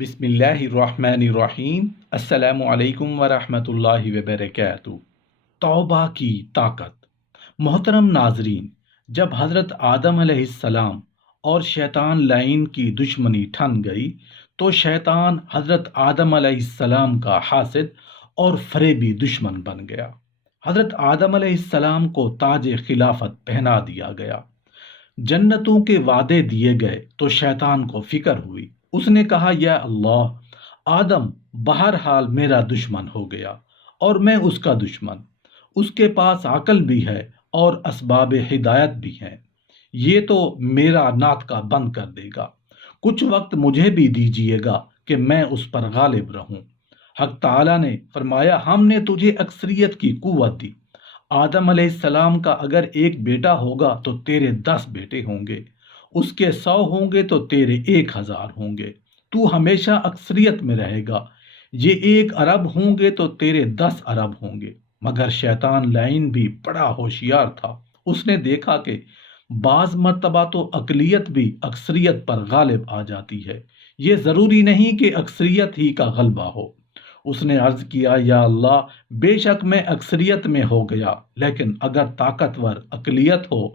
بسم اللہ الرحمن الرحیم۔ السلام علیکم ورحمۃ اللہ وبرکاتہ۔ توبہ کی طاقت۔ محترم ناظرین، جب حضرت آدم علیہ السلام اور شیطان لعین کی دشمنی ٹھن گئی تو شیطان حضرت آدم علیہ السلام کا حاسد اور فریبی دشمن بن گیا۔ حضرت آدم علیہ السلام کو تاج خلافت پہنا دیا گیا، جنتوں کے وعدے دیے گئے تو شیطان کو فکر ہوئی۔ اس نے کہا، یا اللہ، آدم بہرحال میرا دشمن ہو گیا اور میں اس کا دشمن، اس کے پاس عقل بھی ہے اور اسباب ہدایت بھی ہیں، یہ تو میرا ناطقہ بند کر دے گا، کچھ وقت مجھے بھی دیجیے گا کہ میں اس پر غالب رہوں۔ حق تعالیٰ نے فرمایا، ہم نے تجھے اکثریت کی قوت دی۔ آدم علیہ السلام کا اگر ایک بیٹا ہوگا تو تیرے 10 بیٹے ہوں گے، اس کے 100 ہوں گے تو تیرے 1000 ہوں گے، تو ہمیشہ اکثریت میں رہے گا۔ یہ 1 ارب ہوں گے تو تیرے 10 ارب ہوں گے۔ مگر شیطان لعین بھی بڑا ہوشیار تھا، اس نے دیکھا کہ بعض مرتبہ تو اقلیت بھی اکثریت پر غالب آ جاتی ہے، یہ ضروری نہیں کہ اکثریت ہی کا غلبہ ہو۔ اس نے عرض کیا، یا اللہ، بے شک میں اکثریت میں ہو گیا، لیکن اگر طاقتور اقلیت ہو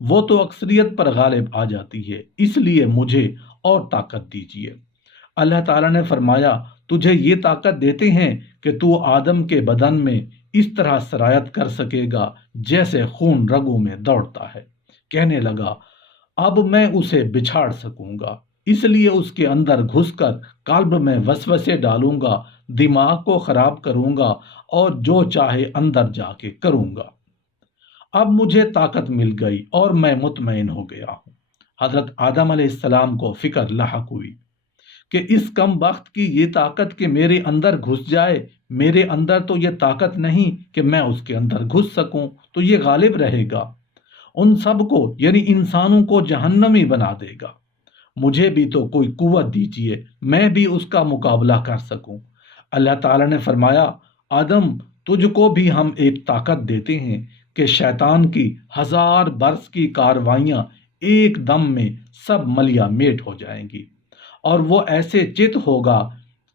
وہ تو اکثریت پر غالب آ جاتی ہے، اس لیے مجھے اور طاقت دیجیے۔ اللہ تعالیٰ نے فرمایا، تجھے یہ طاقت دیتے ہیں کہ تو آدم کے بدن میں اس طرح سرایت کر سکے گا جیسے خون رگوں میں دوڑتا ہے۔ کہنے لگا، اب میں اسے بچھاڑ سکوں گا، اس لیے اس کے اندر گھس کر قلب میں وسوسے ڈالوں گا، دماغ کو خراب کروں گا اور جو چاہے اندر جا کے کروں گا۔ اب مجھے طاقت مل گئی اور میں مطمئن ہو گیا ہوں۔ حضرت آدم علیہ السلام کو فکر لاحق ہوئی کہ اس کم بخت کی یہ طاقت کہ میرے اندر گھس جائے، میرے اندر تو یہ طاقت نہیں کہ میں اس کے اندر گھس سکوں، تو یہ غالب رہے گا، ان سب کو یعنی انسانوں کو جہنمی بنا دے گا۔ مجھے بھی تو کوئی قوت دیجیے، میں بھی اس کا مقابلہ کر سکوں۔ اللہ تعالیٰ نے فرمایا، آدم، تجھ کو بھی ہم ایک طاقت دیتے ہیں کہ شیطان کی 1000 برس کی کاروائیاں ایک دم میں سب ملیا میٹ ہو جائیں گی، اور وہ ایسے چت ہوگا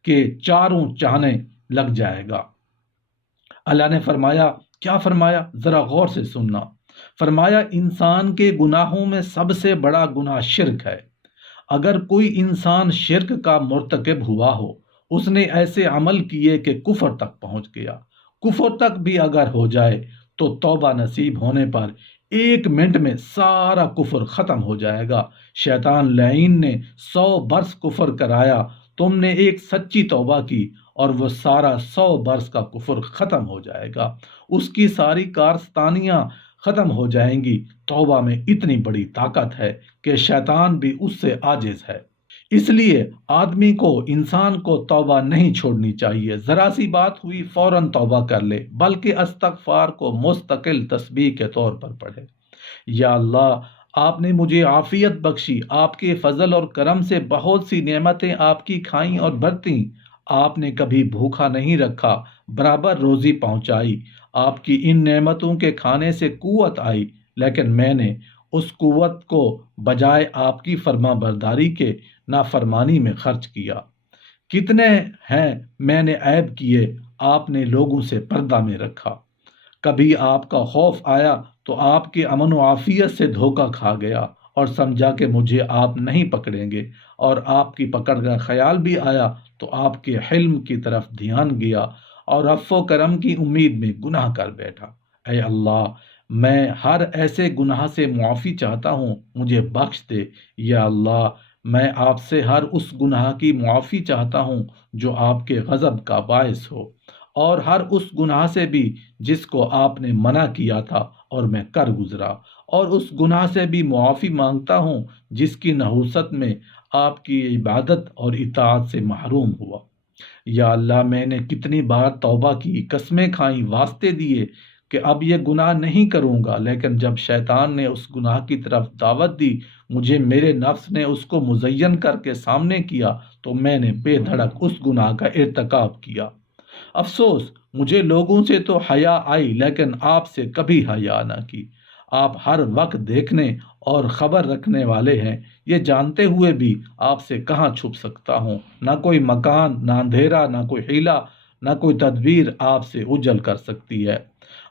کہ چاروں چاہنے لگ جائے گا۔ اللہ نے فرمایا، کیا فرمایا؟ ذرا غور سے سننا۔ فرمایا، انسان کے گناہوں میں سب سے بڑا گناہ شرک ہے۔ اگر کوئی انسان شرک کا مرتکب ہوا ہو، اس نے ایسے عمل کیے کہ کفر تک پہنچ گیا، کفر تک بھی اگر ہو جائے تو توبہ نصیب ہونے پر 1 منٹ میں سارا کفر ختم ہو جائے گا۔ شیطان لعین نے 100 برس کفر کرایا، تم نے ایک سچی توبہ کی اور وہ سارا 100 برس کا کفر ختم ہو جائے گا، اس کی ساری کارستانیاں ختم ہو جائیں گی۔ توبہ میں اتنی بڑی طاقت ہے کہ شیطان بھی اس سے عاجز ہے۔ اس لیے آدمی کو، انسان کو توبہ نہیں چھوڑنی چاہیے، ذرا سی بات ہوئی فوراً توبہ کر لے، بلکہ استغفار کو مستقل تسبیح کے طور پر پڑھے۔ یا اللہ، آپ نے مجھے عافیت بخشی، آپ کے فضل اور کرم سے بہت سی نعمتیں آپ کی کھائیں اور برتیں، آپ نے کبھی بھوکا نہیں رکھا، برابر روزی پہنچائی، آپ کی ان نعمتوں کے کھانے سے قوت آئی، لیکن میں نے اس قوت کو بجائے آپ کی فرما برداری کے نافرمانی میں خرچ کیا۔ کتنے ہیں میں نے عیب کیے، آپ نے لوگوں سے پردہ میں رکھا۔ کبھی آپ کا خوف آیا تو آپ کے امن و عافیت سے دھوکہ کھا گیا اور سمجھا کہ مجھے آپ نہیں پکڑیں گے، اور آپ کی پکڑ کا خیال بھی آیا تو آپ کے حلم کی طرف دھیان گیا اور عفو و کرم کی امید میں گناہ کر بیٹھا۔ اے اللہ، میں ہر ایسے گناہ سے معافی چاہتا ہوں، مجھے بخش دے۔ یا اللہ، میں آپ سے ہر اس گناہ کی معافی چاہتا ہوں جو آپ کے غضب کا باعث ہو، اور ہر اس گناہ سے بھی جس کو آپ نے منع کیا تھا اور میں کر گزرا، اور اس گناہ سے بھی معافی مانگتا ہوں جس کی نحوست میں آپ کی عبادت اور اطاعت سے محروم ہوا۔ یا اللہ، میں نے کتنی بار توبہ کی، قسمیں کھائیں، واسطے دیے کہ اب یہ گناہ نہیں کروں گا، لیکن جب شیطان نے اس گناہ کی طرف دعوت دی، مجھے میرے نفس نے اس کو مزین کر کے سامنے کیا تو میں نے بے دھڑک اس گناہ کا ارتکاب کیا۔ افسوس، مجھے لوگوں سے تو حیا آئی لیکن آپ سے کبھی حیا نہ کی۔ آپ ہر وقت دیکھنے اور خبر رکھنے والے ہیں، یہ جانتے ہوئے بھی آپ سے کہاں چھپ سکتا ہوں؟ نہ کوئی مکان، نہ اندھیرا، نہ کوئی حیلہ، نہ کوئی تدبیر آپ سے اجل کر سکتی ہے۔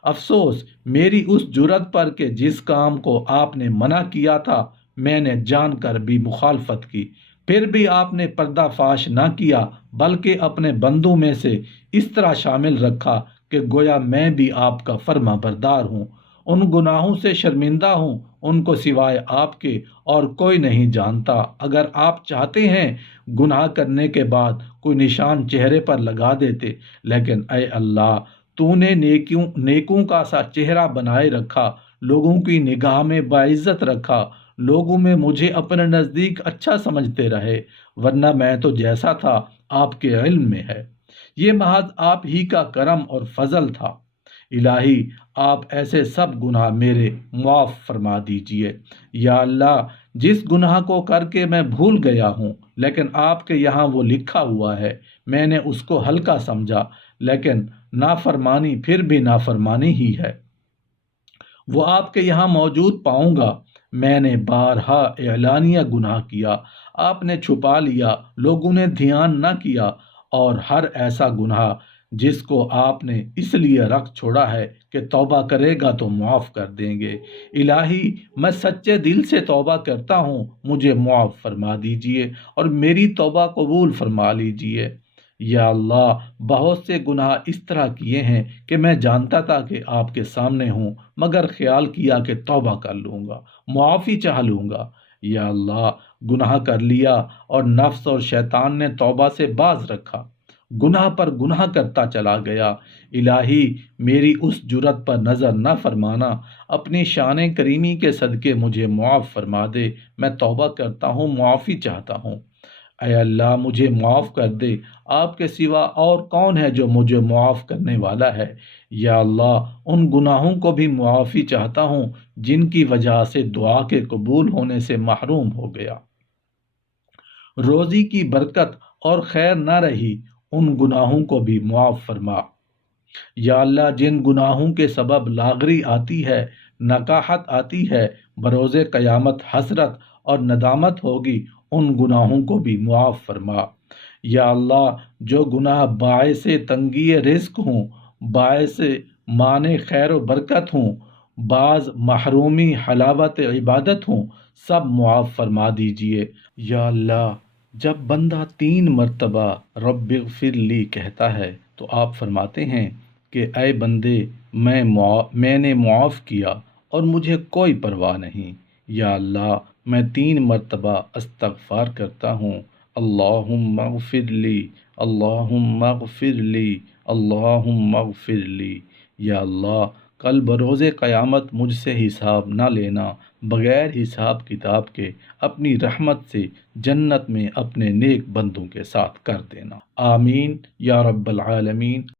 افسوس میری اس جرت پر کہ جس کام کو آپ نے منع کیا تھا میں نے جان کر بھی مخالفت کی، پھر بھی آپ نے پردہ فاش نہ کیا بلکہ اپنے بندوں میں سے اس طرح شامل رکھا کہ گویا میں بھی آپ کا فرما بردار ہوں۔ ان گناہوں سے شرمندہ ہوں، ان کو سوائے آپ کے اور کوئی نہیں جانتا۔ اگر آپ چاہتے ہیں گناہ کرنے کے بعد کوئی نشان چہرے پر لگا دیتے، لیکن اے اللہ، تو نے نیکوں کا سا چہرہ بنائے رکھا، لوگوں کی نگاہ میں باعزت رکھا، لوگوں میں مجھے اپنے نزدیک اچھا سمجھتے رہے، ورنہ میں تو جیسا تھا آپ کے علم میں ہے۔ یہ محض آپ ہی کا کرم اور فضل تھا۔ الہی، آپ ایسے سب گناہ میرے معاف فرما دیجئے۔ یا اللہ، جس گناہ کو کر کے میں بھول گیا ہوں لیکن آپ کے یہاں وہ لکھا ہوا ہے، میں نے اس کو ہلکا سمجھا، لیکن نافرمانی پھر بھی نافرمانی ہی ہے، وہ آپ کے یہاں موجود پاؤں گا۔ میں نے بارہا اعلانیہ گناہ کیا، آپ نے چھپا لیا، لوگوں نے دھیان نہ کیا، اور ہر ایسا گناہ جس کو آپ نے اس لیے رکھ چھوڑا ہے کہ توبہ کرے گا تو معاف کر دیں گے۔ الہی، میں سچے دل سے توبہ کرتا ہوں، مجھے معاف فرما دیجئے اور میری توبہ قبول فرما لیجئے۔ یا اللہ، بہت سے گناہ اس طرح کیے ہیں کہ میں جانتا تھا کہ آپ کے سامنے ہوں، مگر خیال کیا کہ توبہ کر لوں گا، معافی چاہ لوں گا۔ یا اللہ، گناہ کر لیا اور نفس اور شیطان نے توبہ سے باز رکھا، گناہ پر گناہ کرتا چلا گیا۔ الہی، میری اس جرت پر نظر نہ فرمانا، اپنی شان کریمی کے صدقے مجھے معاف فرما دے۔ میں توبہ کرتا ہوں، معافی چاہتا ہوں۔ اے اللہ، مجھے معاف کر دے، آپ کے سوا اور کون ہے جو مجھے معاف کرنے والا ہے؟ یا اللہ، ان گناہوں کو بھی معافی چاہتا ہوں جن کی وجہ سے دعا کے قبول ہونے سے محروم ہو گیا، روزی کی برکت اور خیر نہ رہی، ان گناہوں کو بھی معاف فرما۔ یا اللہ، جن گناہوں کے سبب لاغری آتی ہے، نکاحت آتی ہے، بروز قیامت حسرت اور ندامت ہوگی، ان گناہوں کو بھی معاف فرما۔ یا اللہ، جو گناہ باعث تنگی رزق ہوں، باعث مانع خیر و برکت ہوں، بعض محرومی حلاوت عبادت ہوں، سب معاف فرما دیجئے۔ یا اللہ، جب بندہ 3 مرتبہ رب اغفر لی کہتا ہے تو آپ فرماتے ہیں کہ اے بندے، میں نے معاف کیا اور مجھے کوئی پرواہ نہیں۔ یا اللہ، میں 3 مرتبہ استغفار کرتا ہوں، اللہم اغفر لی، اللہم اغفر لی، اللہم اغفر لی۔ یا اللہ، کل بروز قیامت مجھ سے حساب نہ لینا، بغیر حساب کتاب کے اپنی رحمت سے جنت میں اپنے نیک بندوں کے ساتھ کر دینا۔ آمین یا رب العالمین۔